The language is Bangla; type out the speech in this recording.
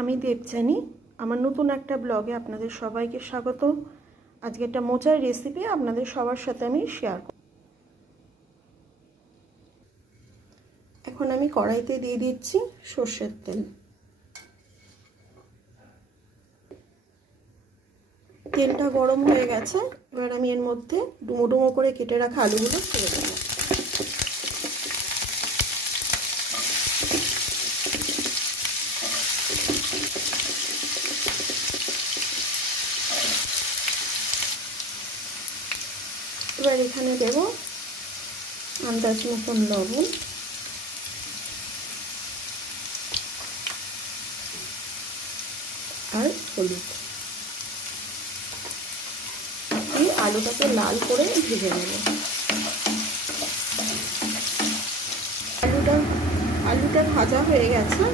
আমি দেবযানী, আমার নতুন একটা ব্লগে আপনাদের সবাইকে স্বাগত। আজকে একটা মোচার রেসিপি আপনাদের সবার সাথে আমি শেয়ার করব। এখন আমি কড়াইতে দিয়ে দিচ্ছি সর্ষের তেল। তেলটা গরম হয়ে গেছে, এবার আমি এর মধ্যে ডুমো ডুমো করে কেটে রাখা আলুগুলো ছেড়ে দেবো। এবার এখানে দেব আন্দাজ মতন লবণ, আর হলুদ। এই আলুটাকে লাল করে ভেজে নেব। আলুটা ভাজা হয়ে গেছে।